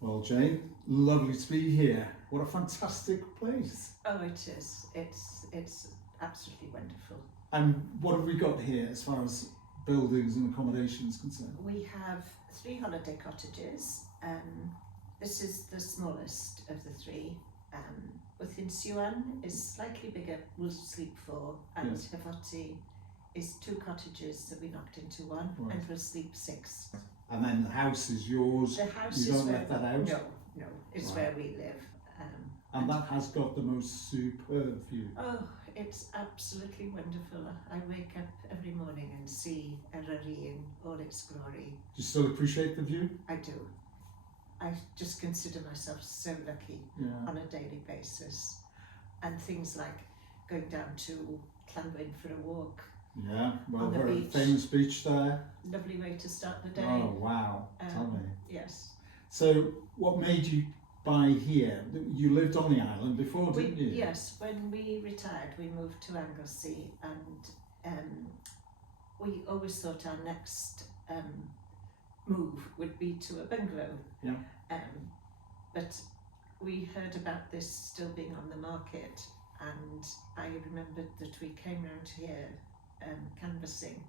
Well, Jane, lovely to be here. What a fantastic place. Oh, it is. It's absolutely wonderful. And what have we got here as far as buildings and accommodations concerned? We have 3 holiday cottages. This is the smallest of the 3. Within Dwyran is slightly bigger, we'll sleep 4, and Yes. Dafydd is 2 cottages that we knocked into 1, Right. and we'll sleep 6. And then the house is yours. The house You is don't where let that out? No, it's Right. where we live. And that has got the most superb view. Oh, it's absolutely wonderful. I wake up every morning and see Eryri in all its glory. Do you still appreciate the view? I do. I just consider myself so lucky Yeah. on a daily basis. And things like going down to Llanwyn for a walk. Yeah, well, On the very beach. famous beach there. Lovely way to start the day. Oh, wow. Tell me. Yes. So, what made you buy here? You lived on the island before, didn't you? Yes, when we retired, we moved to Anglesey, and we always thought our next move would be to a bungalow. Yeah. But we heard about this still being on the market, and I remembered that we came round here canvassing,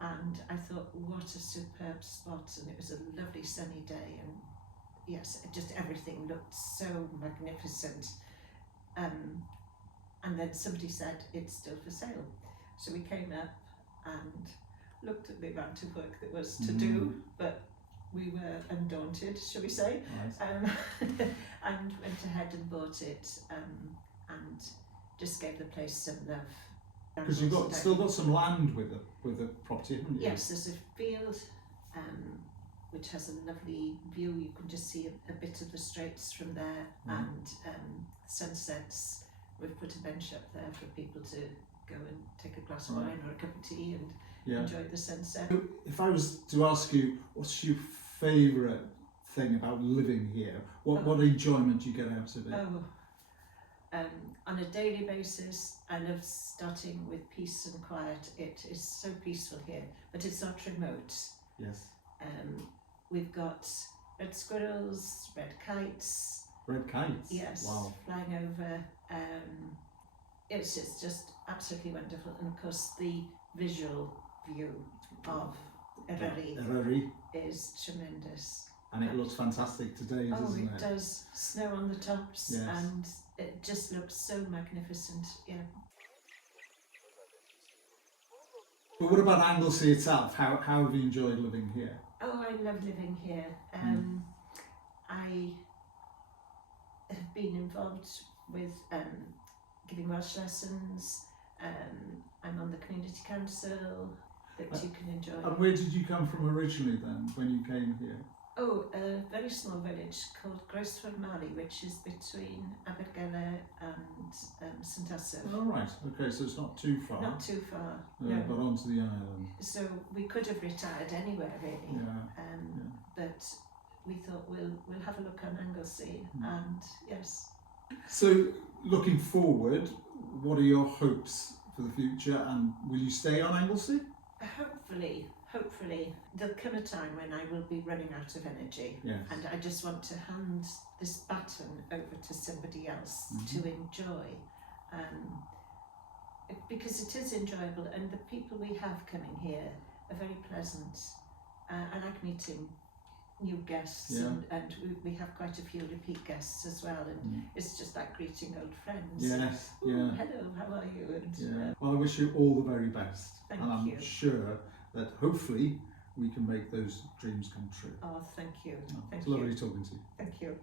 and I thought, what a superb spot, and it was a lovely sunny day, and yes, just everything looked so magnificent. And then somebody said it's still for sale, so we came up and looked at the amount of work that was to do, but we were undaunted, shall we say, Right. and went ahead and bought it, and just gave the place some love. Because you've still got some land with the property, haven't you? Yes, there's a field which has a lovely view. You can just see a bit of the straits from there, and sunsets. We've put a bench up there for people to go and take a glass of wine or a cup of tea and enjoy the sunset. So if I was to ask you, what's your favourite thing about living here? What enjoyment do you get out of it? On a daily basis, I love starting with peace and quiet. It is so peaceful here, but it's not remote. Yes. We've got red squirrels, red kites. Red kites? Yes, Wow. flying over. It's just absolutely wonderful, and of course the visual view of Eryri is tremendous. And it looks fantastic today, doesn't it? Oh, it does. Snow on the tops, Yes. and it just looks so magnificent. Yeah. But what about Anglesey itself? How have you enjoyed living here? Oh, I love living here. I have been involved with giving Welsh lessons. I'm on the community council that you can enjoy. And where did you come from originally then, when you came here? Oh, a very small village called Fron, which is between Abergele and St Isaf. Oh, right. Okay, so it's not too far. Not too far. But onto the island. So we could have retired anywhere really. But we thought we'll have a look on Anglesey, and yes. So looking forward, what are your hopes for the future, and will you stay on Anglesey? Hopefully, there'll come a time when I will be running out of energy, and I just want to hand this baton over to somebody else to enjoy, because it is enjoyable, and the people we have coming here are very pleasant. I like meeting new guests, and we have quite a few repeat guests as well, and it's just like greeting old friends. Yes, Hello, how are you? And, well, I wish you all the very best. Thank and I'm you. sure that hopefully we can make those dreams come true. Oh, thank you. It's lovely talking to you. Thank you.